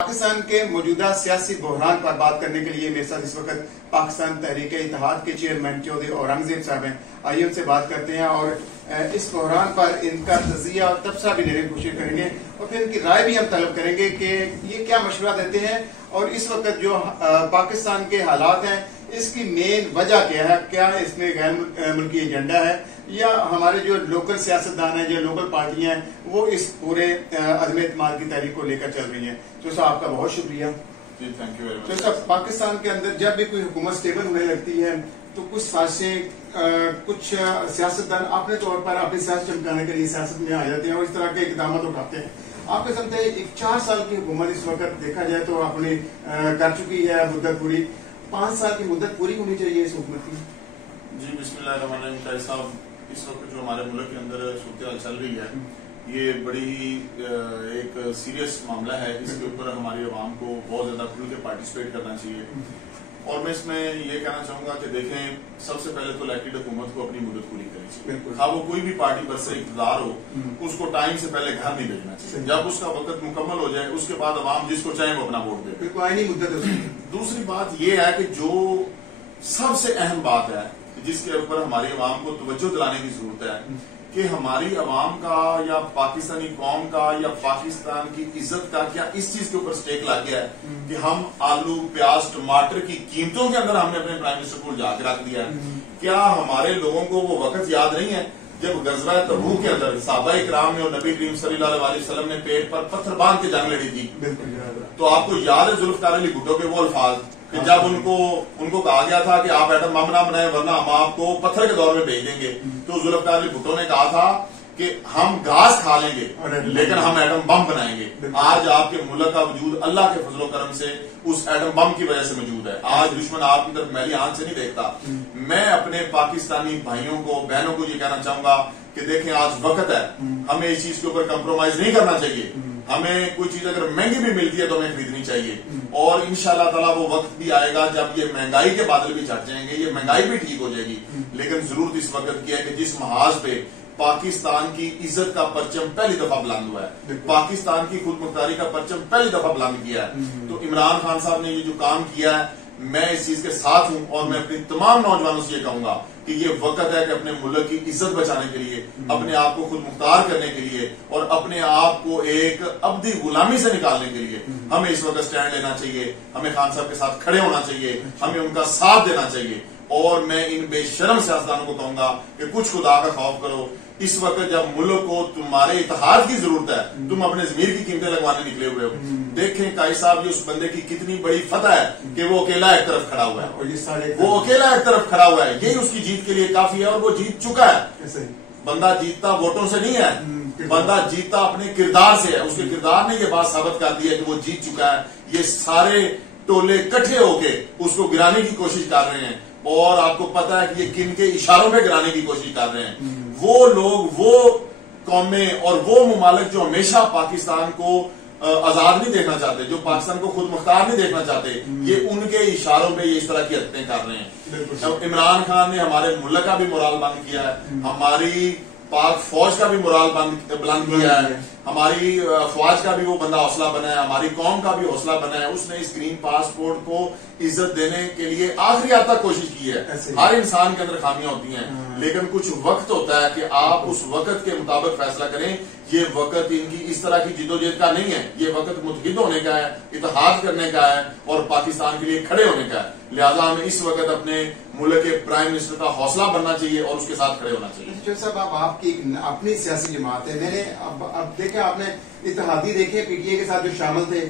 पाकिस्तान के मौजूदा सियासी बहरान पर बात करने के लिए मेरे साथ इस वक्त पाकिस्तान तहरीक-ए-इत्तेहाद के चेयरमैन चौधरी औरंगजेब साहब हैं। आइए उनसे बात करते हैं और इस बहरान पर इनका तजिया और तबसरा भी लेने की कोशिश करेंगे और फिर इनकी राय भी हम तलब करेंगे कि ये क्या मशवरा देते हैं और इस वक्त जो पाकिस्तान के हालात हैं इसकी मेन वजह क्या है, क्या इसमें गैर मुल्की एजेंडा है या हमारे जो लोकल सियासतदान है, जो लोकल पार्टियां हैं वो इस पूरे अदम एतमाद की तहरीक को लेकर चल रही हैं। तो साहब आपका बहुत शुक्रिया जी, थैंक यू वेरी मच। तो साहब पाकिस्तान के अंदर जब भी कोई हुकूमत स्टेबल होने लगती है तो कुछ साजिशें कुछ सियासतदान अपने तौर पर अपनी सियासत चमकाने के लिए सियासत में आ जाते हैं और इस तरह के इकदाम उठाते हैं। आपके समझते हैं एक 4 साल की हुकूमत इस वक्त देखा जाए तो आपने कर चुकी है मुद्दत पूरी, 5 साल की मुद्दत पूरी होनी चाहिए इस हुकूमत की। जी बिस्मिल्लाहिर्रहमानिर्रहीम। साहब, इस वक्त जो हमारे मुल्क के अंदर सूरत चल रही है ये बड़ी ही एक सीरियस मामला है। इसके ऊपर हमारी आवाम को बहुत ज्यादा खुल के पार्टिसिपेट करना चाहिए और मैं इसमें ये कहना चाहूंगा कि देखें, सबसे पहले तो इलेक्टेड हुकूमत को अपनी मुद्दत पूरी करनी चाहिए। हाँ, वो कोई भी पार्टी पर से इक़्तिदार हो उसको टाइम से पहले घर नहीं भेजना चाहिए। जब उसका वक्त मुकम्मल हो जाए उसके बाद आवाम जिसको चाहे वो अपना वोट दे। आईनी मुद्दत। दूसरी बात ये है कि जो सबसे अहम बात है जिसके ऊपर हमारी आवाम को तवज्जो दिलाने की जरूरत है कि हमारी आवाम का या पाकिस्तानी कौम का या पाकिस्तान की इज्जत का क्या इस चीज के ऊपर स्टेक लग गया है कि हम आलू प्याज टमाटर की कीमतों के अंदर हमने अपने प्राइम मिनिस्टर को जाके रख दिया है। क्या हमारे लोगों को वो वक्त याद नहीं है जब गज़वा तबूक के अंदर सहाबा इकराम ने और नबी करीम सल्लल्लाहु अलैहि वसल्लम ने पेट पर पत्थर बांध के जंग लड़ी थी? तो आपको याद है जुल्फ़िकार अली भुट्टो के वो अल्फाज कि जब उनको कहा गया था कि आप एटम बम ना बनाए वरना हम आपको पत्थर के दौर में भेज देंगे, तो जुल्फ़िकार अली भुट्टो ने कहा था कि हम घास खा लेंगे लेकिन हम एटम बम बनाएंगे। आज आपके मुल्क का वजूद अल्लाह के फजलो करम से उस एटम बम की वजह से मौजूद है। आज दुश्मन आपकी तरफ मैली आंख से नहीं देखता। मैं अपने पाकिस्तानी भाइयों को बहनों को ये कहना चाहूंगा कि देखें, आज वक्त है, हमें इस चीज के ऊपर कंप्रोमाइज नहीं करना चाहिए। हमें कोई चीज अगर महंगी भी मिलती है तो हमें खरीदनी चाहिए और इंशाल्लाह ताला वो वक्त भी आएगा जब ये महंगाई के बादल भी छट जाएंगे, ये महंगाई भी ठीक हो जाएगी। लेकिन जरूरत इस वक्त की है कि जिस महाज पे पाकिस्तान की इज्जत का परचम पहली दफा बुलंद हुआ है, पाकिस्तान की खुद मुख्तारी का परचम पहली दफा बुलंद किया है, तो इमरान खान साहब ने ये जो काम किया है मैं इस चीज के साथ हूं और मैं अपनी तमाम नौजवानों से ये कहूंगा कि ये वक्त है कि अपने मुल्क की इज्जत बचाने के लिए, अपने आप को खुद मुख्तार करने के लिए और अपने आप को एक अब्दी गुलामी से निकालने के लिए हमें इस वक्त स्टैंड लेना चाहिए। हमें खान साहब के साथ खड़े होना चाहिए, हमें उनका साथ देना चाहिए और मैं इन बेशरम सियासतदानों को कहूंगा कि कुछ खुदा का खौफ करो। इस वक्त जब मुल्क को तुम्हारे इत्तेहाद की जरूरत है, तुम अपने जमीर की कीमतें लगवाने निकले हुए हो। देखें काई साहब, ये उस बंदे की कितनी बड़ी फतह है कि वो अकेला एक तरफ खड़ा हुआ है, वो अकेला एक तरफ खड़ा हुआ है, यही उसकी जीत के लिए काफी है और वो जीत चुका है। बंदा जीतता वोटों से नहीं है, बंदा जीतता अपने किरदार से है। उसके किरदार ने ये बात साबित कर दी है कि वो जीत चुका है। ये सारे टोले इकट्ठे होके उसको गिराने की कोशिश कर रहे हैं और आपको पता है कि ये किन के इशारों पे गिराने की कोशिश कर रहे हैं। वो लोग, वो कौमें और वो मुमालिक जो हमेशा पाकिस्तान को आजाद नहीं देखना चाहते, जो पाकिस्तान को खुद मुख्तार नहीं देखना चाहते, ये उनके इशारों पे ये इस तरह की हरकतें कर रहे हैं। इमरान खान ने हमारे मुल्क का भी मोराल बंद किया है, हमारी पाक फौज का भी मोराल बुलंद किया है, हमारी फौज का भी वो बंदा हौसला बना है, हमारी कौम का भी हौसला बना है। उसने इस ग्रीन पासपोर्ट को इज्जत देने के लिए आखिरी हद तक कोशिश की है। हर इंसान के अंदर खामियां होती हैं लेकिन कुछ वक्त होता है कि आप उस वक्त के मुताबिक फैसला करें। ये वक्त इनकी इस तरह की जिदोजहद का नहीं है, ये वक्त मुतहिद होने का है, इत्तेहाद करने का है और पाकिस्तान के लिए खड़े होने का है। लिहाजा हमें इस वक्त अपने मुल्क के प्राइम मिनिस्टर का हौसला बनना चाहिए और उसके साथ खड़े होना चाहिए। साहब, अब आपकी अपनी सियासी जमात है, मैंने अब देखे आपने इत्तेहादी देखे पीटीए के साथ जो शामिल थे,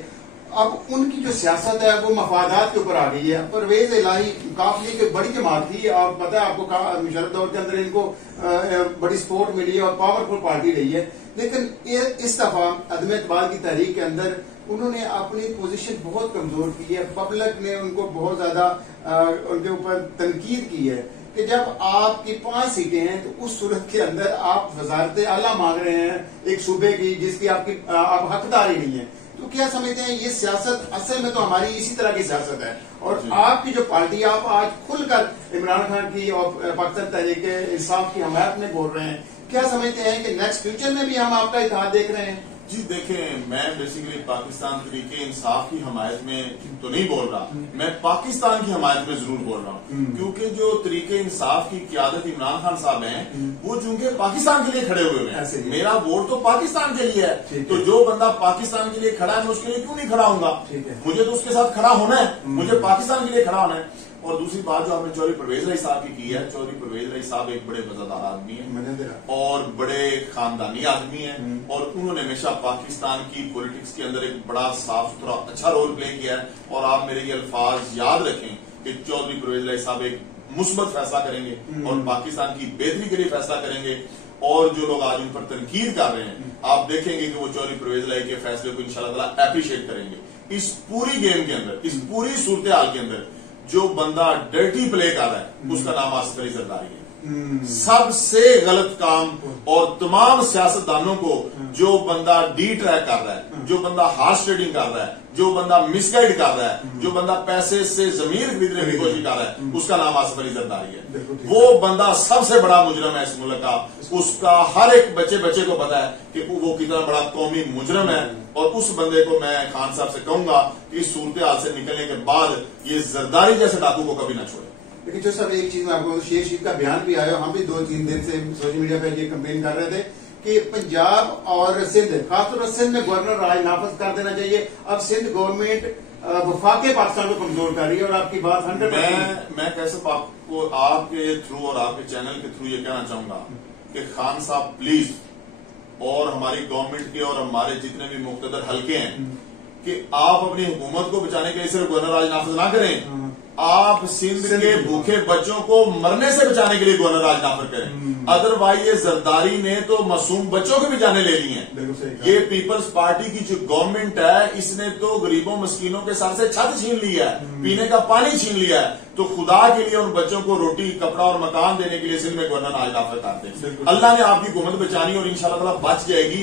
अब उनकी जो सियासत है वो मफादात के ऊपर आ गई है। परवेज इलाही काफली की बड़ी जमात थी और पता है आपको मुशर्रफ दौर के अंदर इनको बड़ी सपोर्ट मिली है और पावरफुल पार्टी रही है, लेकिन इस दफा अदम एतमाद की तहरीक के अंदर उन्होंने अपनी पोजीशन बहुत कमजोर की है। पब्लिक ने उनको बहुत ज्यादा उनके ऊपर तनकीद की है कि जब आपकी 5 सीटें हैं तो उस सूरत के अंदर आप वजारत आला मांग रहे हैं एक सूबे की जिसकी आप हकदार ही नहीं है। तो क्या समझते हैं ये सियासत असल में तो हमारी इसी तरह की सियासत है और आपकी जो पार्टी आप आज खुलकर इमरान खान की और पाकिस्तान तहरीक इंसाफ की हमायत में बोल रहे हैं, क्या समझते हैं कि नेक्स्ट फ्यूचर में भी हम आपका इत्तेहाद देख रहे हैं? जी देखें, मैं बेसिकली पाकिस्तान तरीके इंसाफ की हमायत में तो नहीं बोल रहा, मैं पाकिस्तान की हमायत में जरूर बोल रहा हूँ, क्योंकि जो तरीके इंसाफ की क़यादत इमरान खान साहब हैं वो चूंकि पाकिस्तान के लिए खड़े हुए हैं, मेरा वोट तो पाकिस्तान के लिए है, तो जो बंदा पाकिस्तान के लिए खड़ा है मैं उसके लिए क्यों नहीं खड़ा होऊंगा? मुझे तो उसके साथ खड़ा होना है, मुझे पाकिस्तान के लिए खड़ा होना है। और दूसरी बात जो आपने चौधरी परवेज रई साहब की है, चौधरी परवेज रई साहब एक बड़े वफादार आदमी है और बड़े खानदानी आदमी है, और उन्होंने हमेशा पाकिस्तान की पॉलिटिक्स के अंदर एक बड़ा साफ सुथरा अच्छा रोल प्ले किया है। और आप मेरे ये अल्फाज याद रखें कि चौधरी परवेज रई साहब एक मुस्बत फैसला करेंगे और पाकिस्तान की बेहतरी के लिए फैसला करेंगे। और जो लोग आज उन पर तनकीद कर रहे हैं, आप देखेंगे कि वो चौधरी परवेज रई के फैसले को इंशाल्लाह ताला एप्रिशिएट करेंगे। इस पूरी गेम के अंदर, इस पूरी सूरत हाल के अंदर जो बंदा डर्टी प्ले कर रहा है उसका नाम आसिफ अली जरदारी है। सबसे गलत काम, और तमाम सियासतदानों को जो बंदा डी ट्रैक कर रहा है, जो बंदा हार्स ट्रेडिंग कर रहा है, जो बंदा मिसगाइड कर रहा है, जो बंदा पैसे से जमीन खरीदने की कोशिश कर रहा है, उसका नाम आसिफ अली जरदारी है। वो बंदा सबसे बड़ा मुजरम है इस मुल्क का। उसका हर एक बच्चे को पता है कि वो कितना बड़ा कौमी मुजरम है। और उस बंदे को मैं खान साहब से कहूंगा कि इस सूरत हाल से निकलने के बाद ये जरदारी जैसे डाकू को कभी ना छोड़े। लेकिन जो सब एक चीज में आपको, शेख शीख का बयान भी आया, हम भी 2-3 दिन से सोशल मीडिया पर ये कंपेन कर रहे थे कि पंजाब और सिंध, खासतौर पर सिंध में गवर्नर राज नाफज कर देना चाहिए। अब सिंध गवर्नमेंट वफाके पाकिस्तान को कमजोर कर रही है और आपकी बात 100%। मैं कैसे आपको आपके थ्रू और आपके चैनल के थ्रू ये कहना चाहूंगा कि खान साहब प्लीज, और हमारी गवर्नमेंट के और हमारे जितने भी मुख्तदर हल्के हैं, कि आप अपनी हुकूमत को बचाने के लिए सिर्फ गवर्नर राज नाफज ना करें, आप सिंध के भूखे बच्चों को मरने से बचाने के लिए गवर्नर राज नाफज करें। अदरवाइज ये जरदारी ने तो मासूम बच्चों की भी जाने ले ली हैं। ये पीपल्स पार्टी की जो गवर्नमेंट है, इसने तो गरीबों मस्कीनों के सर से छत छीन लिया है, पीने का पानी छीन लिया है। तो खुदा के लिए उन बच्चों को रोटी, कपड़ा और मकान देने के लिए सिंध में गवर्नर राज नाफज करते हैं। अल्लाह ने आपकी हुकूमत बचानी और इंशाल्लाह ताला बच जाएगी।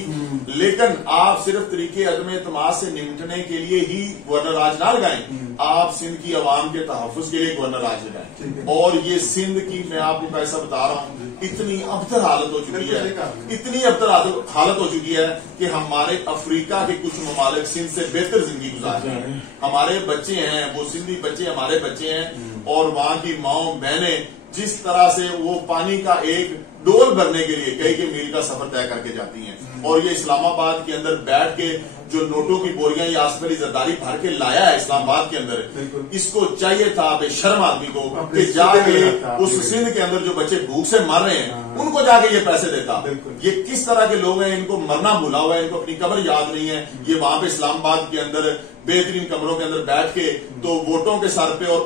लेकिन आप सिर्फ तरीके अदम एतमाद से निपटने के लिए ही गवर्नर राज ना लगाएं, आप सिंध की आवाम के तहफ्फुज के लिए गवर्नर राज लगाएं। और ये सिंध की, मैं आपको कैसा बता रहा हूँ, इतनी अबतर हालत हो चुकी है, इतनी अबतर हालत हो चुकी है कि हमारे अफ्रीका के कुछ ममालिक सिंध से बेहतर जिंदगी गुजार रहे हैं। हमारे बच्चे हैं, वो सिंधी बच्चे हमारे बच्चे हैं, और वहां की माओ बहनें जिस तरह से वो पानी का एक डोल भरने के लिए कई मील का सफर तय करके जाती हैं, और ये इस्लामाबाद के अंदर बैठ के जो नोटों की बोरियां ये आसिफ अली जरदारी भर के लाया है इस्लामाबाद के अंदर, इसको चाहिए था बेशर्म आदमी को कि जाके उस सिंध के अंदर जो बच्चे भूख से मर रहे हैं उनको जाके ये पैसे देता। ये किस तरह के लोग हैं, इनको मरना भूला हुआ है, इनको अपनी कब्र याद नहीं है। ये वहां पे इस्लामाबाद के अंदर बेहतरीन कमरों के अंदर बैठ के तो वोटों के सर पे और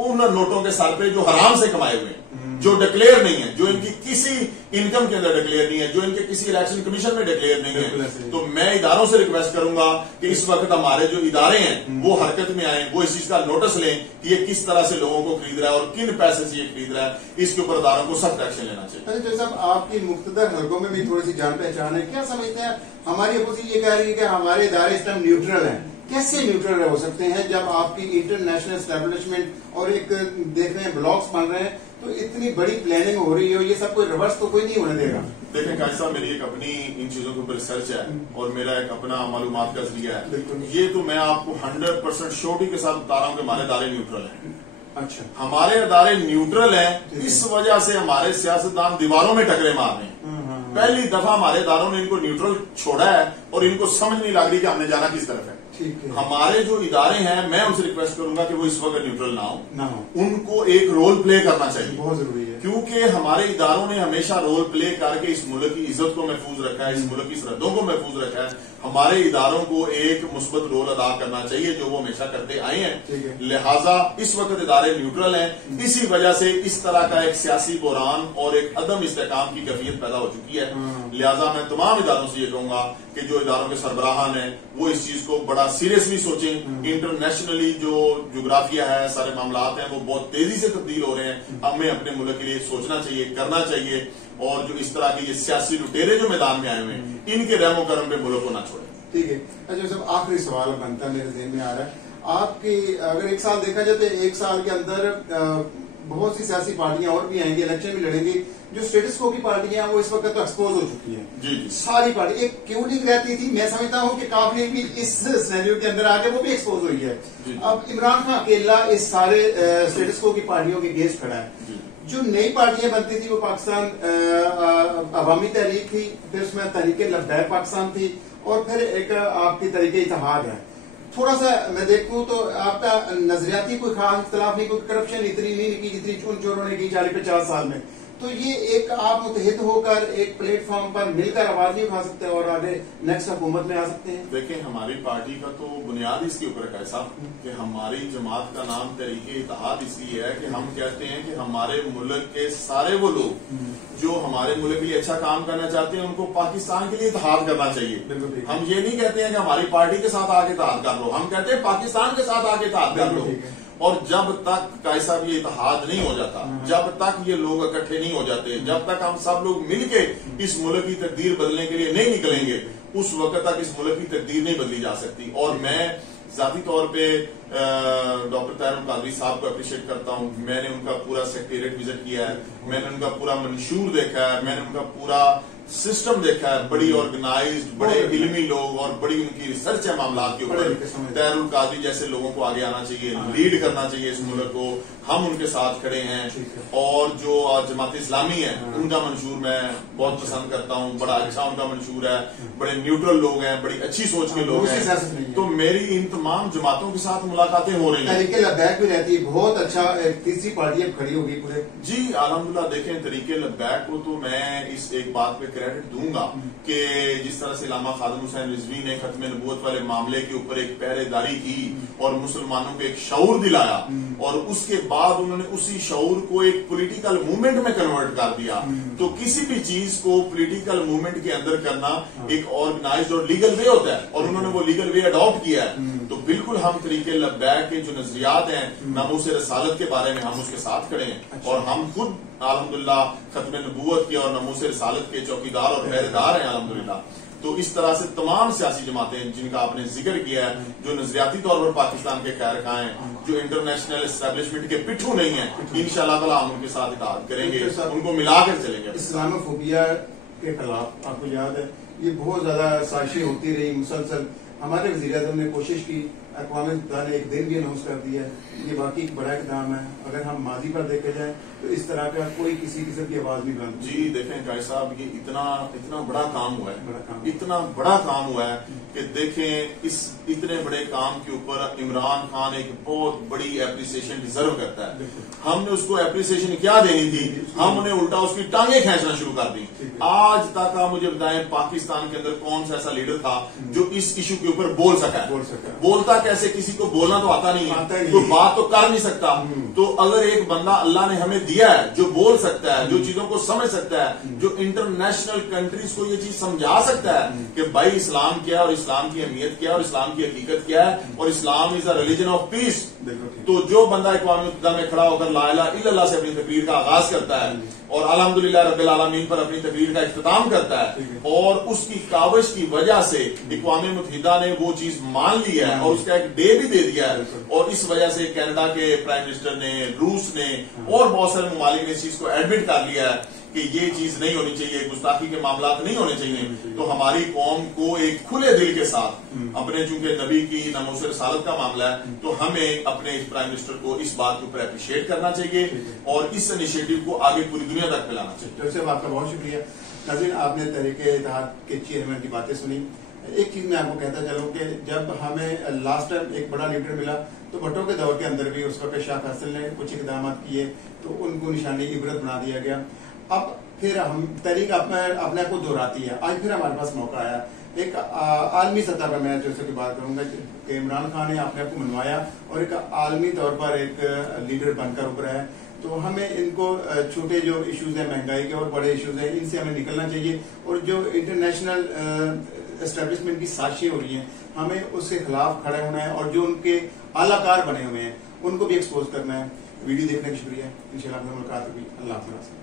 उन नोटों के सर पे जो हराम से कमाए हुए हैं, जो डिक्लेयर नहीं है, जो इनकी किसी इनकम के अंदर डिक्लेयर नहीं है, जो इनके किसी इलेक्शन कमीशन में डिक्लेयर नहीं है। तो मैं इदारों से रिक्वेस्ट करूंगा कि इस वक्त हमारे जो इदारे हैं वो हरकत में आए, वो इस चीज का नोटिस लें कि ये किस तरह से लोगों को खरीद रहा है और किन पैसे से ये खरीद रहा है। इसके ऊपर इदारों को सख्त एक्शन लेना चाहिए। जैसे आपकी मुख्तदर हलकों में भी थोड़ी सी जान पहचान है, क्या समझते हैं? हमारी अपोजिशन ये कह रही है कि हमारे इदारे इस टाइम न्यूट्रल हैं। कैसे न्यूट्रल हो सकते हैं जब आपकी इंटरनेशनल एस्टेब्लिशमेंट और एक देख रहे हैं ब्लॉक्स बन रहे हैं, तो इतनी बड़ी प्लानिंग हो रही है, ये सब कोई रिवर्स तो कोई नहीं होने देगा। देखें काजी साहब, मेरी एक अपनी इन चीजों के ऊपर रिसर्च है और मेरा एक अपना मालूमात का जरिया है। ये तो मैं आपको 100% श्योरिटी के साथ बता रहा हूँ कि हमारे इदारे न्यूट्रल हैं। अच्छा, हमारे इदारे न्यूट्रल हैं, इस वजह से हमारे सियासतदान दीवारों में टकरे मार रहे हैं। पहली दफा हमारे इदारों ने इनको न्यूट्रल छोड़ा है और इनको समझ नहीं लग रही कि हमने जाना किस तरफ है। हमारे जो इदारे हैं, मैं उनसे रिक्वेस्ट करूंगा कि वो इस वक्त न्यूट्रल ना हो, उनको एक रोल प्ले करना चाहिए, बहुत जरूरी है। क्योंकि हमारे इदारों ने हमेशा रोल प्ले करके इस मुल्क की इज्जत को महफूज रखा है, इस मुल्क की सरहदों को महफूज रखा है। हमारे इदारों को एक मुस्बत रोल अदा करना चाहिए जो वो हमेशा करते आए हैं। लिहाजा इस वक्त इदारे न्यूट्रल हैं, इसी वजह से इस तरह का एक सियासी बुरान और एक अदम इस्तेकाम की कैफियत पैदा हो चुकी है। लिहाजा मैं तमाम इदारों से ये कहूंगा कि जो इदारों के सरबराहान हैं वो इस चीज को बड़ा सीरियसली सोचें। इंटरनेशनली जो जोग्राफिया है, सारे मामलात हैं, वो बहुत तेजी से तब्दील हो रहे हैं। हमें अपने मुल्क के लिए सोचना चाहिए, करना चाहिए, और जो इस तरह के ये सियासी लुटेरे जो मैदान में आए हुए हैं, इनके रहमो करम पे मुल्क को ना छोड़े। ठीक है। अच्छा सब आखिरी सवाल बनता है, मेरे ज़हन में आ रहा है, आपकी अगर एक साल देखा जाए तो एक साल के अंदर बहुत सी सियासी पार्टियां और भी आएंगी, इलेक्शन भी लड़ेंगी। जो स्टेटस को की पार्टियां हैं वो इस वक्त तो एक्सपोज हो चुकी हैं। जी। सारी पार्टी एक क्यों नहीं रहती थी, मैं समझता हूं कि काफी भी इस सिनेरियो के अंदर आके वो भी एक्सपोज हुई है। अब इमरान खान अकेला इस सारे स्टेटस को की पार्टियों के अगेंस्ट खड़ा है। जो नई पार्टियां बनती थी वो पाकिस्तान अवामी तहरीक थी, फिर उसमें तहरीक लब्बैक पाकिस्तान थी, और फिर एक आपकी तहरीक इत्तेहाद है। थोड़ा सा मैं देखूं तो आपका नजरियाती कोई खास इख्तलाफ नहीं, कोई करप्शन इतनी नहीं की जितनी उन चोरों ने की 40-50 साल में। तो ये एक आप मुतहिद होकर एक प्लेटफॉर्म पर मिलकर आवाज नहीं उठा सकते और आगे नेक्स्ट हुकूमत में आ सकते हैं। देखिए, हमारी पार्टी का तो बुनियाद इसके ऊपर है साहब कि हमारी जमात का नाम तहरीक इत्तेहाद इसलिए है कि हम कहते हैं कि हमारे मुल्क के सारे वो लोग जो हमारे मुल्क के लिए अच्छा काम करना चाहते हैं उनको पाकिस्तान के लिए इत्तेहाद करना चाहिए। हम ये नहीं कहते हैं कि हमारी पार्टी के साथ आके इत्तेहाद कर लो, हम कहते हैं पाकिस्तान के साथ आके इत्तेहाद कर लो। और जब तक कैसा भी इत्तेहाद नहीं हो जाता, जब तक ये लोग इकट्ठे नहीं हो जाते, जब तक हम सब लोग मिलके इस मुल्क की तकदीर बदलने के लिए नहीं निकलेंगे, उस वक्त तक इस मुल्क की तकदीर नहीं बदली जा सकती। और मैं जाती तौर पे डॉक्टर तारुल कादरी साहब को अप्रिशिएट करता हूं। मैंने उनका पूरा सेक्रेटरिएट विजिट किया है, मैंने उनका पूरा मंशूर देखा है, मैंने उनका पूरा सिस्टम देखा है। बड़ी ऑर्गेनाइज्ड, बड़े इल्मी लोग और बड़ी उनकी रिसर्च है मामलात के ऊपर। तारुल कादरी जैसे लोगों को आगे आना चाहिए, लीड करना चाहिए इस मुल्क को। हम उनके साथ खड़े हैं। और जो जमात इस्लामी है उनका मंशूर मैं बहुत पसंद करता हूँ, बड़ा अच्छा उनका मंशूर है, बड़े न्यूट्रल लोग हैं, बड़ी अच्छी सोच के लोग हैं। तो मेरी इन तमाम जमातों के साथ मुलाकातें हो रही हैं। तहरीक लब्बैक भी रहती है, बहुत अच्छा तीसरी पार्टी अब खड़ी होगी पूरे। जी अल्हम्दुलिल्लाह। देखें, तहरीक लब्बैक को तो मैं इस एक बात पे क्रेडिट दूंगा कि जिस तरह से इलामा खादिम हुसैन रिजवी ने खत्म नबूवत वाले मामले के ऊपर एक पहरेदारी की और मुसलमानों को एक शऊर दिलाया, और उसके बाद उन्होंने उसी शऊर को एक पॉलिटिकल मूवमेंट में कन्वर्ट कर दिया। तो किसी भी चीज को पॉलिटिकल मूवमेंट के अंदर करना एक ऑर्गेनाइज्ड और लीगल वे होता है, और उन्होंने वो लीगल वे अडॉप्ट किया है। तो बिल्कुल हम तहरीक लब्बैक के जो नजरियात हैं नामूस रसालत के बारे में, हम उसके साथ खड़े हैं। और हम खुद अल्हम्दुलिल्लाह खत्म नबूवत के और नामूस रसालत के चौकीदार और पहरेदार हैं अल्हम्दुलिल्लाह। तो इस तरह से तमाम सियासी जमातें जिनका आपने जिक्र किया है, जो नजरियाती तौर पर पाकिस्तान के खैर खां हैं, जो इंटरनेशनल एस्टेब्लिशमेंट के पिट्ठू नहीं है, इंशाअल्लाह ताला हम उनके साथ इत्तेहाद करेंगे, उनको मिलाकर चलेंगे। इस्लामोफोबिया के खिलाफ आपको याद है ये बहुत ज्यादा साजिशें होती रही मुसलसल। हमारे वज़ीर-ए-आज़म ने कोशिश की, अक़वाम मुत्तहिदा ने एक दिन भी अनाउंस कर दिया, ये वाकई एक बड़ा इक़दाम है। अगर हम माजी पर देखे जाए तो इस तरह का कोई किसी किस्म की आवाज नहीं बुलंद। जी देखें कायद साहब, ये इतना बड़ा काम हुआ है, इतना बड़ा काम हुआ है कि देखें इस इतने बड़े काम के ऊपर इमरान खान एक बहुत बड़ी एप्रिसिएशन डिजर्व करता है। हमने उसको एप्रिसिएशन क्या देनी थी, हम उन्हें उल्टा उसकी टांगे खींचना शुरू कर दी। आज तक आप मुझे बताएं पाकिस्तान के अंदर कौन सा ऐसा लीडर था जो इस इशू के ऊपर बोल सका है? बोलता कैसे? किसी को बोलना तो आता नहीं है, तो बात तो कर नहीं सकता। तो अगर एक बंदा अल्लाह ने हमें दिया है जो बोल सकता है, जो चीजों को समझ सकता है, जो इंटरनेशनल कंट्रीज को ये चीज समझा सकता है कि भाई इस्लाम क्या है और इस्लाम की अहमियत क्या है और इस्लाम की हकीकत क्या है, और Islam is a religion of peace. तो जो बंदा अक़वाम मुत्तहिदा में खड़ा होकर ला इलाहा इल्लल्लाह से अपनी तकरीर का आगाज करता है और अल्हम्दुलिल्लाह रब्बिल आलमीन पर अपनी तकरीर का इख्तिताम करता है, और उसकी काविश की वजह से अक़वाम मुत्तहिदा ने वो चीज मान लिया है और उसका एक डे भी दे दिया है, और इस वजह से कनाडा के प्राइम मिनिस्टर ने, रूस ने और बहुत सारे ममालिक ने इस चीज को एडमिट कर लिया है कि ये चीज नहीं होनी चाहिए, गुस्ताखी के मामला नहीं होने चाहिए। तो हमारी कौम को एक खुले दिल के साथ अपने, चूंकि नबी की नामूस रसालत का मामला है, तो हमें अपने इस प्राइम मिनिस्टर को इस बात के ऊपर अप्रिशिएट करना चाहिए और इस इनिशिएटिव को आगे पूरी दुनिया तक फैलाना चाहिए। तो आपका बहुत शुक्रिया नाज़रीन, आपने तहरीक इत्तेहाद के चेयरमैन की बातें सुनी। एक चीज मैं आपको कहता चलूं कि जब हमें लास्ट टाइम एक बड़ा लीडर मिला तो भट्टो के दौर के अंदर भी उस वक्त शाह फैसल ने कुछ इकदाम किए तो उनको निशानी इबरत बना दिया गया। अब फिर हम तहरीक अपने आप को दोहराती है। आज फिर हमारे पास मौका आया एक आलमी सतह पर, मैं जैसे की बात करूंगा कि इमरान खान ने अपने आप को मनवाया और एक आलमी तौर पर एक लीडर बनकर उभरा है। तो हमें इनको छोटे जो इश्यूज हैं महंगाई के और बड़े इश्यूज हैं इनसे हमें निकलना चाहिए, और जो इंटरनेशनल एस्टेब्लिशमेंट की साजिशें हो रही हैं हमें उसके खिलाफ खड़े होना है, और जो उनके आलाकार बने हुए हैं उनको भी एक्सपोज करना है। वीडियो देखने का शुक्रिया, इंशाल्लाह मुलाकात होगी। अल्लाह हाफ़िज़।